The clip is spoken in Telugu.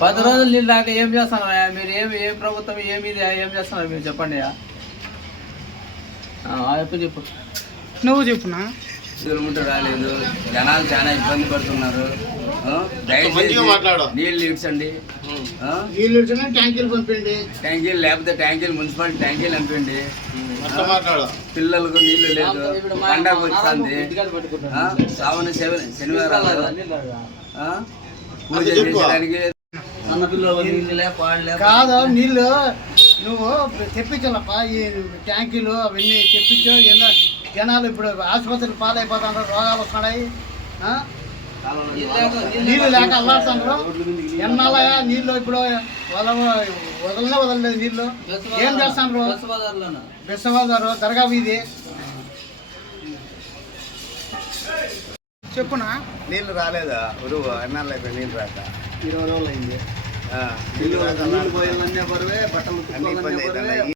పది రోజులు నీళ్ళు దాకా ఏం చేస్తున్నారా మీరు ఏమి ఏ ప్రభుత్వం ఏమి ఇది ఏం చేస్తున్నారు మీరు చెప్పండి చెప్పు చెప్పు. నువ్వు చెప్పునా రాలేదు. జనాలు చాలా ఇబ్బంది పడుతున్నారు. దయచేసి. నీళ్ళు ఇడ్చండి. వచ్చినా ట్యాంకీలు పంపిండి ట్యాంకీలు లేకపోతే ట్యాంకీలు మున్సిపాలిటీ ట్యాంకీలు పంపండి పిల్లలకు నీళ్ళు లేదు. పండగ వచ్చింది శ్రావణ శనివారాలు పూజ. చేసేదానికి కాదు నీళ్ళు? నువ్వు తెప్పించాలప్ప ఈ ట్యాంకీలు అవన్నీ తెప్పించు ఏందో జనాలు ఇప్పుడు ఆసుపత్రులు పాలైపోతున్నారు రోగాలు వస్తున్నాయి? నీళ్ళు లేక అల్లాడుతున్నారు. ఎన్నాళ్ళగా నీళ్ళు ఇప్పుడు వదల వదలనే వదలలేదు నీళ్ళు? ఏం చేస్తున్నారు? బిస్సవాదారు దర్గా వీధి. చెప్పునా? నీళ్ళు రాలేదా? ఉరువు ఎన్నాళ్ళు అయిపోయి నీళ్ళు రాక? ఇరవై రోజులు అయింది ఆ, నీళ్ళు పోయాలన్నీ బరువే బట్టలు అన్ని ఇబ్బంది అవుతున్నాయి